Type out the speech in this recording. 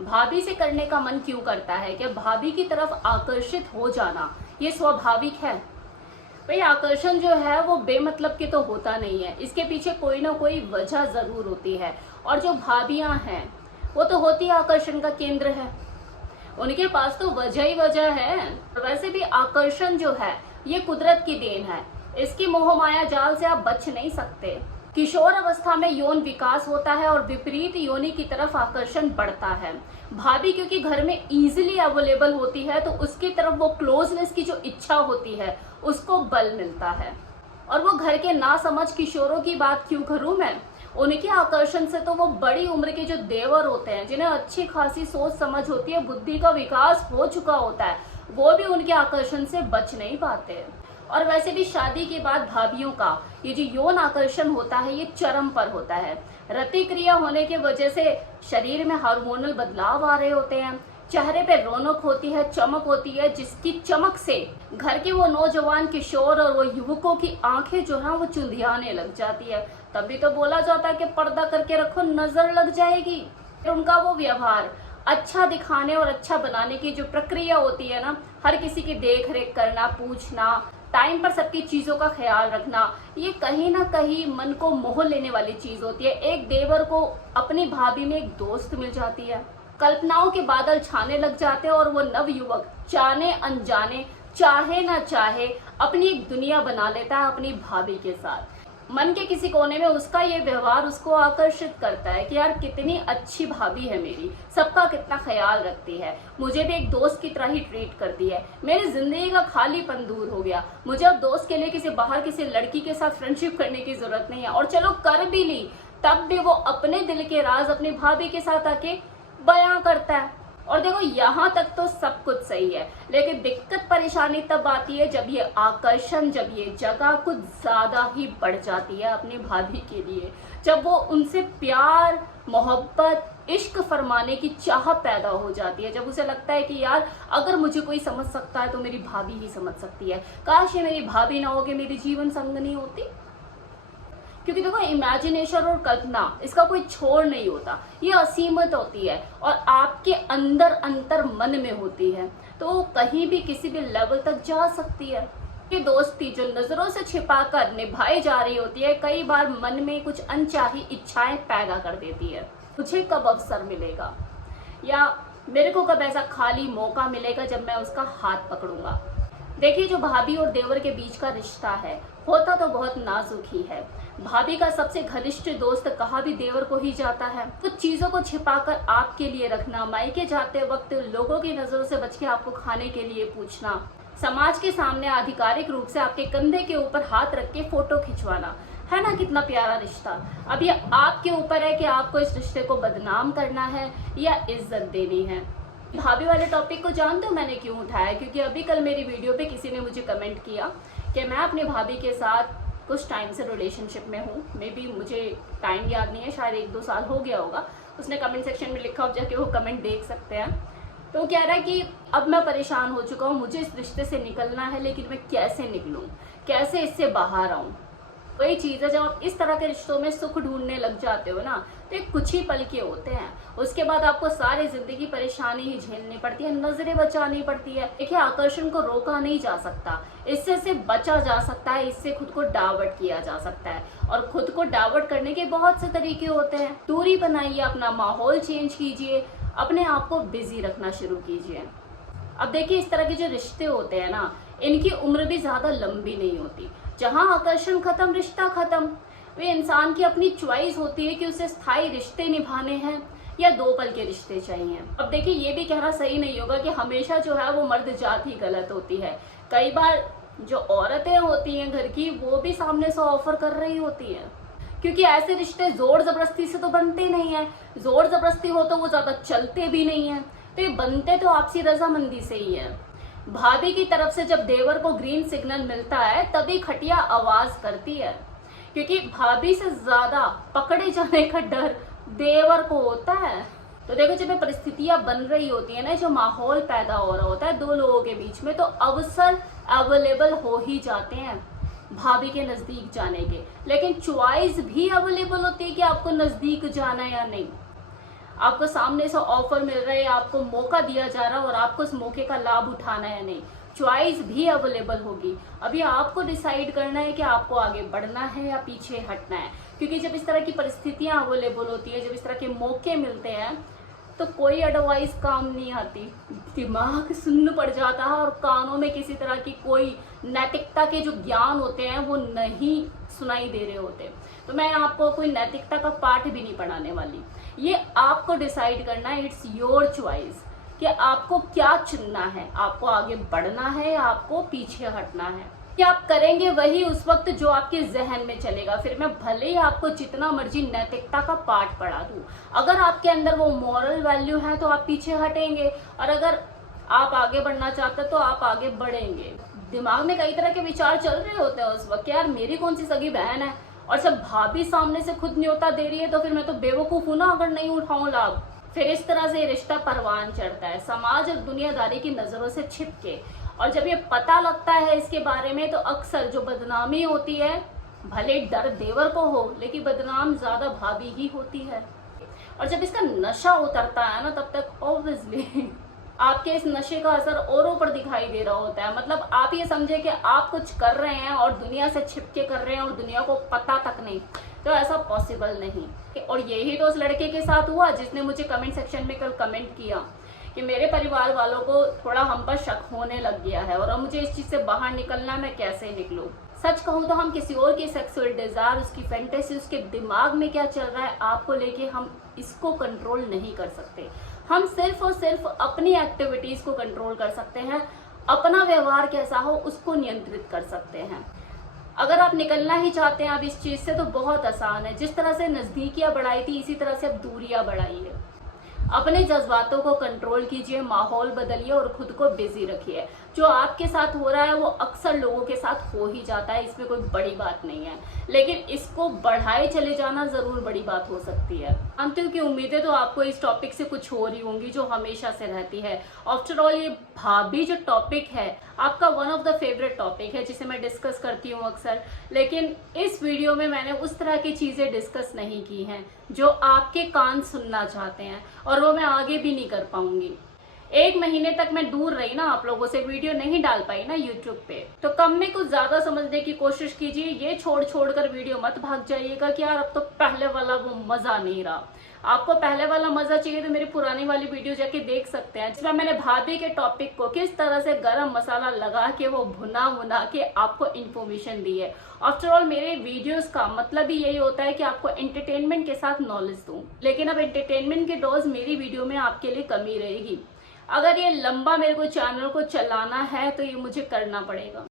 भाभी से करने का मन क्यों करता है? कि भाभी की तरफ आकर्षित हो जाना ये स्वाभाविक है। भाई आकर्षण जो है वो बेमतलब के तो होता नहीं है, इसके पीछे कोई ना कोई वजह जरूर होती है। और जो भाभियां हैं वो तो होती आकर्षण का केंद्र है, उनके पास तो वजह ही वजह है। वैसे भी आकर्षण जो है ये कुदरत की देन है, इसकी मोह माया जाल से आप बच नहीं सकते। किशोर अवस्था में यौन विकास होता है और विपरीत योनि की तरफ आकर्षण बढ़ता है। भाभी क्योंकि घर में इजीली अवेलेबल होती है तो उसकी तरफ वो क्लोजनेस की जो इच्छा होती है उसको बल मिलता है। और वो घर के नासमझ किशोरों की बात क्यों करूं मैं, उनके आकर्षण से तो वो बड़ी उम्र के जो देवर होते हैं जिन्हें अच्छी खासी सोच समझ होती है, बुद्धि का विकास हो चुका होता है, वो भी उनके आकर्षण से बच नहीं पाते। और वैसे भी शादी के बाद भाभियों का ये जो यौन आकर्षण होता है ये चरम पर होता है। रति क्रिया होने की वजह से शरीर में हार्मोनल बदलाव आ रहे होते हैं, चेहरे पे रौनक होती है, चमक होती है, जिसकी चमक से घर के वो नौजवान किशोर और वो युवकों की आंखें जो है वो चुंधियाने लग जाती है। तभी तो बोला जाता है कि पर्दा करके रखो नजर लग जाएगी। उनका वो व्यवहार अच्छा दिखाने और अच्छा बनाने की जो प्रक्रिया होती है ना, हर किसी की देख रेख करना, पूछना, टाइम पर सबकी चीजों का ख्याल रखना, ये कहीं ना कहीं मन को मोह लेने वाली चीज होती है। एक देवर को अपनी भाभी में एक दोस्त मिल जाती है, कल्पनाओं के बादल छाने लग जाते हैं और वो नव युवक जाने अनजाने, चाहे ना चाहे, अपनी एक दुनिया बना लेता है अपनी भाभी के साथ। मन के किसी कोने में उसका ये व्यवहार उसको आकर्षित करता है कि यार कितनी अच्छी भाभी है मेरी, सबका कितना ख्याल रखती है, मुझे भी एक दोस्त की तरह ही ट्रीट करती है, मेरी जिंदगी का खालीपन दूर हो गया, मुझे अब दोस्त के लिए किसी बाहर किसी लड़की के साथ फ्रेंडशिप करने की जरूरत नहीं है। और चलो कर भी ली तब भी वो अपने दिल के राज अपनी भाभी के साथ आके बयां करता है। और देखो यहाँ तक तो सब कुछ सही है, लेकिन दिक्कत परेशानी तब आती है जब ये आकर्षण, जब ये जगह कुछ ज्यादा ही बढ़ जाती है अपनी भाभी के लिए, जब वो उनसे प्यार, मोहब्बत, इश्क फरमाने की चाह पैदा हो जाती है, जब उसे लगता है कि यार अगर मुझे कोई समझ सकता है तो मेरी भाभी ही समझ सकती है, काश ये मेरी भाभी ना हो कि मेरी जीवन संगनी होती। क्योंकि देखो इमेजिनेशन और कल्पना इसका कोई छोर नहीं होता, ये असीमित होती है और आपके अंदर अंतर मन में होती है, तो वो कहीं भी किसी भी लेवल तक जा सकती है। ये दोस्ती जो नजरों से छिपाकर निभाई जा रही होती है कई बार मन में कुछ अनचाही इच्छाएं पैदा कर देती है। मुझे कब अवसर मिलेगा या मेरे को कब ऐसा खाली मौका मिलेगा जब मैं उसका हाथ पकड़ूंगा। देखिए जो भाभी और देवर के बीच का रिश्ता है होता तो बहुत नाजुक ही है। भाभी का सबसे घनिष्ठ दोस्त कहा भी देवर को ही जाता है। कुछ चीजों को छिपाकर आपके लिए रखना, मायके जाते वक्त लोगों की नजरों से बच के आपको खाने के लिए पूछना, समाज के सामने आधिकारिक रूप से आपके कंधे के ऊपर हाथ रख के फोटो खिंचवाना, है ना कितना प्यारा रिश्ता। अब ये आपके ऊपर है कि आपको इस रिश्ते को बदनाम करना है या इज्जत देनी है। भाभी वाले टॉपिक को जानते हो मैंने क्यों उठाया, क्योंकि अभी कल मेरी वीडियो पे किसी ने मुझे कमेंट किया कि मैं अपनी भाभी के साथ कुछ टाइम से रिलेशनशिप में हूँ, मे बी मुझे टाइम याद नहीं है, शायद 1-2 साल हो गया होगा। उसने कमेंट सेक्शन में लिखा, आप जाके वो कमेंट देख सकते हैं। तो वो कह रहा है कि अब मैं परेशान हो चुका हूँ, मुझे इस रिश्ते से निकलना है, लेकिन मैं कैसे निकलूँ, कैसे इससे बाहर आऊँ। वही चीज़ है, जब आप इस तरह के रिश्तों में सुख ढूंढने लग जाते हो ना, तो ये कुछ ही पल के होते हैं, उसके बाद आपको सारी जिंदगी परेशानी ही झेलनी पड़ती है, नजरें बचानी पड़ती है। देखिए आकर्षण को रोका नहीं जा सकता, इससे से बचा जा सकता है, इससे खुद को डाइवर्ट किया जा सकता है। और खुद को डाइवर्ट करने के बहुत से तरीके होते हैं। दूरी बनाइए, अपना माहौल चेंज कीजिए, अपने आप को बिजी रखना शुरू कीजिए। अब देखिए इस तरह के जो रिश्ते होते हैं ना, इनकी उम्र भी ज्यादा लंबी नहीं होती। जहां आकर्षण खत्म रिश्ता खत्म। वे इंसान की अपनी चॉइस होती है कि उसे स्थायी रिश्ते निभाने हैं या 2 पल के रिश्ते चाहिए। अब देखिए ये भी कहना सही नहीं होगा कि हमेशा जो है वो मर्द जात ही गलत होती है। कई बार जो औरतें होती हैं घर की, वो भी सामने से ऑफर कर रही होती है, क्योंकि ऐसे रिश्ते जोर जबरदस्ती से तो बनते नहीं है। जोर जबरदस्ती हो तो वो ज्यादा चलते भी नहीं है, तो ये बनते तो आपसी रजामंदी से ही है। भाभी की तरफ से जब देवर को ग्रीन सिग्नल मिलता है तभी खटिया आवाज करती है, क्योंकि भाभी से ज्यादा पकड़े जाने का डर देवर को होता है। तो देखो जब परिस्थितियां बन रही होती है ना, जो माहौल पैदा हो रहा होता है 2 लोगों के बीच में, तो अवसर अवेलेबल हो ही जाते हैं भाभी के नजदीक जाने के, लेकिन चॉइस भी अवेलेबल होती है कि आपको नजदीक जाना है या नहीं। आपको सामने से ऑफर मिल रहा है, आपको मौका दिया जा रहा है और आपको उस मौके का लाभ उठाना है नहीं। चॉइस भी अवेलेबल होगी। अभी आपको डिसाइड करना है कि आपको आगे बढ़ना है या पीछे हटना है। क्योंकि जब इस तरह की परिस्थितियां अवेलेबल होती है, जब इस तरह के मौके मिलते हैं, तो कोई एडवाइस काम नहीं आती। दिमाग सुन्न पड़ जाता है और कानों में किसी तरह की कोई नैतिकता के जो ज्ञान होते हैं वो नहीं सुनाई दे रहे होते। तो मैं आपको कोई नैतिकता का पाठ भी नहीं पढ़ाने वाली। ये आपको डिसाइड करना है, इट्स योर चॉइस, कि आपको क्या चुनना है। आपको आगे बढ़ना है या आपको पीछे हटना है। कि आप करेंगे वही उस वक्त जो आपके जहन में चलेगा। फिर मैं भले ही आपको जितना मर्जी नैतिकता का पाठ पढ़ा दूं, अगर आपके अंदर वो मॉरल वैल्यू है तो आप पीछे हटेंगे, और अगर आप आगे बढ़ना चाहते तो आप आगे बढ़ेंगे। दिमाग में कई तरह के विचार चल रहे होते हैं उस वक्त, यार मेरी कौन सी सगी बहन है, और जब भाभी सामने से खुद न्योता दे रही है तो फिर मैं तो बेवकूफ हूं ना अगर नहीं उठाऊं लाभ। फिर इस तरह से रिश्ता परवान चढ़ता है, समाज और दुनियादारी की नजरों से छिप के। और जब ये पता लगता है इसके बारे में, तो अक्सर जो बदनामी होती है, भले डर देवर को हो, लेकिन बदनाम ज्यादा भाभी ही होती है। और जब इसका नशा उतरता है ना, तब तक ऑब्वियसली आपके इस नशे का असर औरों पर दिखाई दे रहा होता है। मतलब आप ये समझे कि आप कुछ कर रहे हैं और दुनिया से छिपके कर रहे हैं और दुनिया को पता तक नहीं, तो ऐसा पॉसिबल नहीं। और यही तो उस लड़के के साथ हुआ जिसने मुझे कमेंट सेक्शन में कल कमेंट किया कि मेरे परिवार वालों को थोड़ा हम पर शक होने लग गया है और अब मुझे इस चीज से बाहर निकलना, मैं कैसे निकलूं। सच कहूं तो हम किसी और की सेक्सुअल डिजायर, उसकी फैंटेसी, उसके दिमाग में क्या चल रहा है आपको लेके, हम इसको कंट्रोल नहीं कर सकते। हम सिर्फ और सिर्फ अपनी एक्टिविटीज को कंट्रोल कर सकते हैं। अपना व्यवहार कैसा हो उसको नियंत्रित कर सकते हैं। अगर आप निकलना ही चाहते हैं अब इस चीज से, तो बहुत आसान है। जिस तरह से नजदीकियां बढ़ाई थी, इसी तरह से अब दूरियां बढ़ाइए। अपने जज्बातों को कंट्रोल कीजिए, माहौल बदलिए और खुद को बिजी रखिए। जो आपके साथ हो रहा है वो अक्सर लोगों के साथ हो ही जाता है, इसमें कोई बड़ी बात नहीं है, लेकिन इसको बढ़ाए चले जाना जरूर बड़ी बात हो सकती है। जानती हूँ कि उम्मीदें तो आपको इस टॉपिक से कुछ हो रही होंगी जो हमेशा से रहती है। आफ्टर ऑल ये भाभी जो टॉपिक है आपका one of the favourite topic है जिसे मैं डिस्कस करती हूँ अक्सर, लेकिन इस वीडियो में मैंने उस तरह की चीजें डिस्कस नहीं की हैं जो आपके कान सुनना चाहते हैं, और वो मैं आगे भी नहीं कर पाऊंगी। 1 महीने तक मैं दूर रही ना आप लोगों से, वीडियो नहीं डाल पाई ना यूट्यूब पे, तो कम में कुछ ज्यादा समझने की कोशिश कीजिए। ये छोड़ कर वीडियो मत भाग जाइएगा कि यार अब तो पहले वाला वो मजा नहीं रहा। आपको पहले वाला मजा चाहिए तो मेरी पुरानी वाली वीडियो जाके देख सकते हैं, जिसमें मैंने भाभी के टॉपिक को किस तरह से गरम मसाला लगा के वो भुना के आपको इन्फॉर्मेशन दी है। आफ्टर ऑल मेरे वीडियोस का मतलब ही यही होता है कि आपको एंटरटेनमेंट के साथ नॉलेज दूं, लेकिन अब एंटरटेनमेंट की डोज मेरी वीडियो में आपके लिए कमी रहेगी। अगर ये लंबा मेरे को चैनल को चलाना है तो ये मुझे करना पड़ेगा।